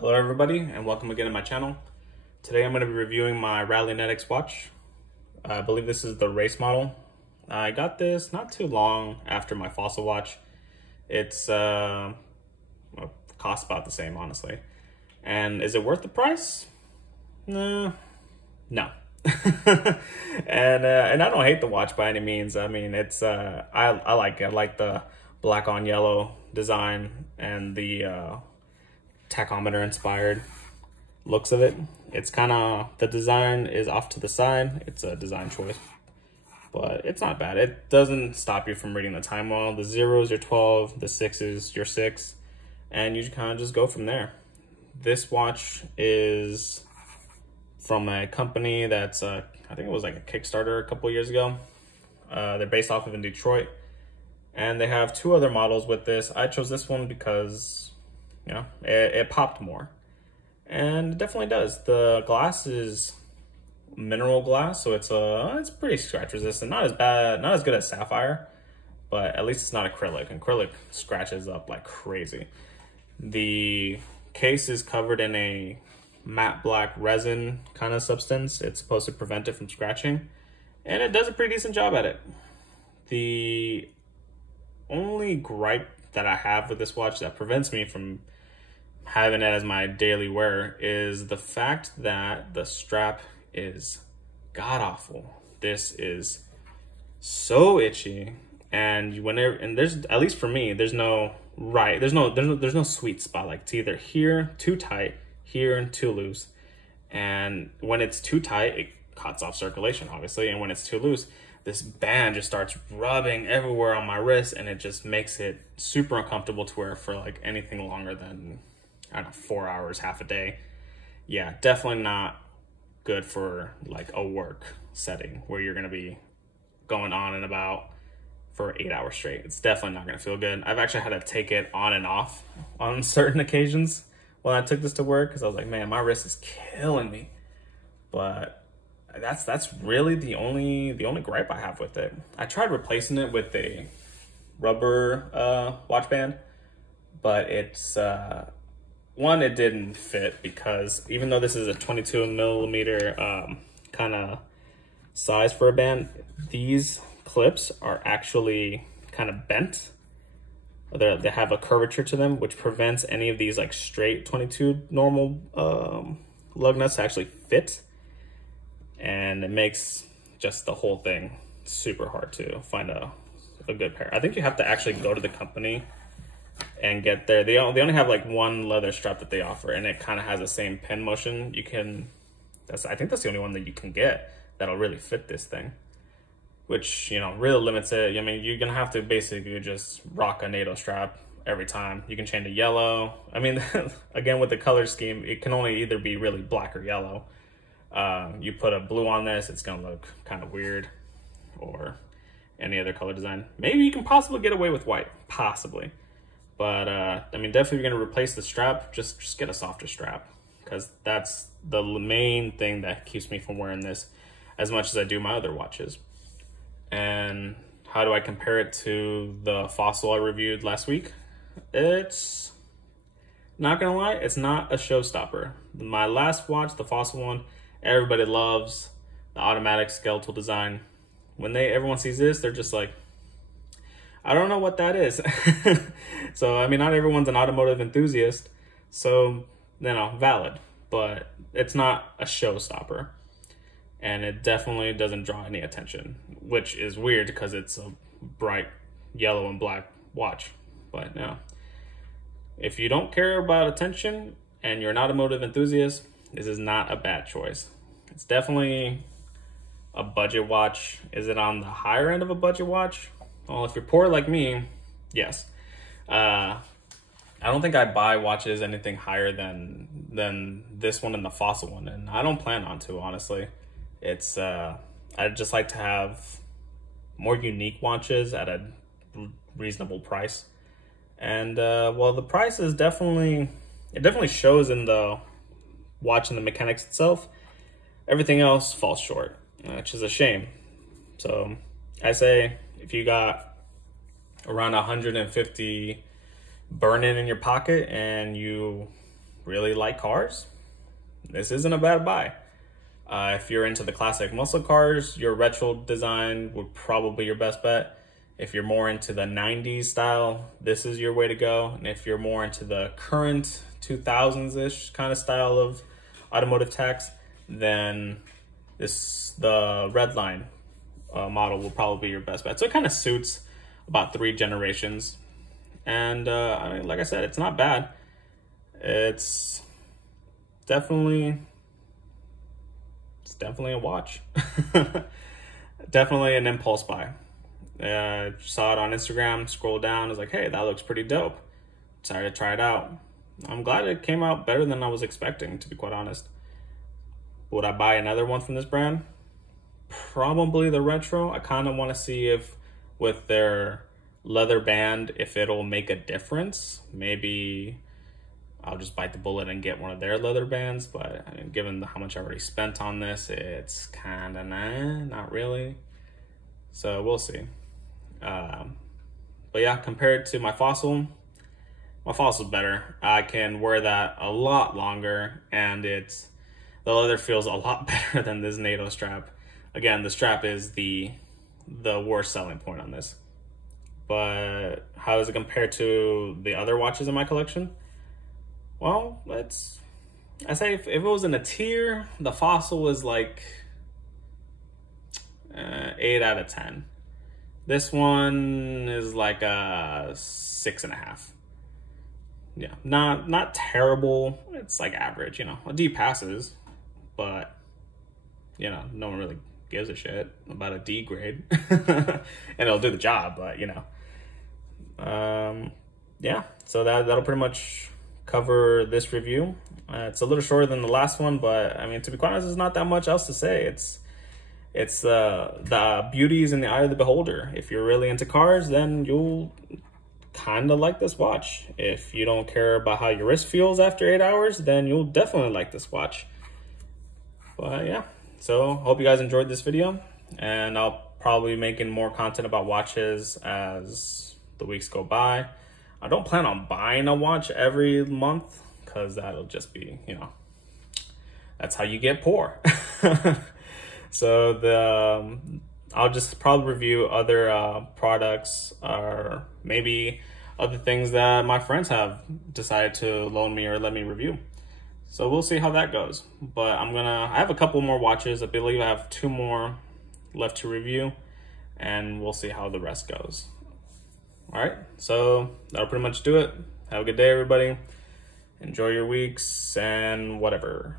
Hello everybody and welcome again to my channel. Today I'm going to be reviewing my Rallynetics watch. I believe this is the race model. I got this not too long after my Fossil watch. It's well, costs about the same, honestly. And is it worth the price? No. And I don't hate the watch by any means. I mean, it's I like it. I like the black on yellow design and the tachometer inspired looks of it. It's kind of, the design is off to the side. It's a design choice, but it's not bad. It doesn't stop you from reading the time well. The 0 is your 12, the 6 is your 6, and you kind of just go from there. This watch is from a company that's I think it was like a Kickstarter a couple years ago. They're based off of in Detroit, and they have two other models with this. I chose this one because you know, it popped more, and it definitely does. The glass is mineral glass, so it's pretty scratch resistant. Not as bad, not as good as sapphire, but at least it's not acrylic. Acrylic scratches up like crazy. The case is covered in a matte black resin kind of substance. It's supposed to prevent it from scratching, and it does a pretty decent job at it. The only gripe that I have with this watch that prevents me from having it as my daily wear is the fact that the strap is god awful. This is so itchy, and there's, at least for me, there's no sweet spot. Like, it's either here too tight, here and too loose. And when it's too tight, it cuts off circulation, obviously, and when it's too loose, this band just starts rubbing everywhere on my wrist, and it just makes it super uncomfortable to wear for like anything longer than, I don't know, 4 hours, half a day. Yeah, definitely not good for like a work setting where you're gonna be going on and about for 8 hours straight. It's definitely not gonna feel good. I've actually had to take it on and off on certain occasions when I took this to work, because I was like, man, my wrist is killing me. But that's really the only gripe I have with it. I tried replacing it with a rubber watch band, but it's one, it didn't fit, because even though this is a 22 millimeter kind of size for a band, these clips are actually kind of bent. They have a curvature to them, which prevents any of these like straight 22 normal lug nuts to actually fit. And it makes just the whole thing super hard to find a good pair. I think you have to actually go to the company and get there. They only have like one leather strap that they offer, and it kind of has the same pin motion. I think that's the only one that you can get that'll really fit this thing, which, you know, really limits it. I mean, you're gonna have to basically just rock a NATO strap every time. You can change to yellow. I mean, again, with the color scheme, it can only either be really black or yellow. You put a blue on this, it's gonna look kind of weird, or any other color design. Maybe you can possibly get away with white, possibly. But I mean, definitely if you're gonna replace the strap, just get a softer strap, because that's the main thing that keeps me from wearing this as much as I do my other watches. And how do I compare it to the Fossil I reviewed last week? It's, not gonna lie, it's not a showstopper. My last watch, the Fossil one, everybody loves the automatic skeletal design. When everyone sees this, they're just like, I don't know what that is. So, I mean, not everyone's an automotive enthusiast, so, you know, valid, but it's not a showstopper. And it definitely doesn't draw any attention, which is weird because it's a bright yellow and black watch. But no, if you don't care about attention and you're an automotive enthusiast, this is not a bad choice. It's definitely a budget watch. Is it on the higher end of a budget watch? Well, if you're poor like me, yes. I don't think I'd buy watches anything higher than this one and the Fossil one, and I don't plan on to, honestly. It's I'd just like to have more unique watches at a reasonable price. And well, the price is definitely shows in the watch and the mechanics itself. Everything else falls short, which is a shame. So I say, if you got around 150 burn in your pocket and you really like cars, this isn't a bad buy. If you're into the classic muscle cars, your retro design would probably be your best bet. If you're more into the 90s style, this is your way to go. And if you're more into the current 2000s-ish kind of style of automotive tax, then the Redline model will probably be your best bet. So it kind of suits about 3 generations. And I mean, like I said, it's not bad. It's definitely a watch. Definitely an impulse buy. Saw it on Instagram, scrolled down, was like, hey, that looks pretty dope. Decided to try it out. I'm glad it came out better than I was expecting, to be quite honest. Would I buy another one from this brand? Probably the retro. I kind of want to see if with their leather band, if it'll make a difference. Maybe I'll just bite the bullet and get one of their leather bands, but I mean, given how much I already spent on this, it's kind of not really. So we'll see. But yeah, compared to my Fossil's better. I can wear that a lot longer, and the leather feels a lot better than this NATO strap. Again, the strap is the worst selling point on this. But how does it compare to the other watches in my collection? Well, I say if it was in a tier, the Fossil is like 8 out of 10. This one is like a 6.5. Yeah, not terrible. It's like average, you know. A D passes, but you know, no one really gives a shit about a D grade, and it'll do the job. But you know, yeah. So that'll pretty much cover this review. It's a little shorter than the last one, but I mean, to be quite honest, there's not that much else to say. It's the beauty is in the eye of the beholder. If you're really into cars, then you'll kind of like this watch. If you don't care about how your wrist feels after 8 hours, then you'll definitely like this watch. But yeah, so hope you guys enjoyed this video, and I'll probably be making more content about watches as the weeks go by. I don't plan on buying a watch every month, because that'll just be, you know, that's how you get poor. So I'll just probably review other products, or maybe other things that my friends have decided to loan me or let me review. So we'll see how that goes. But I have a couple more watches. I believe I have 2 more left to review, and we'll see how the rest goes. All right, so that'll pretty much do it. Have a good day, everybody. Enjoy your weeks and whatever.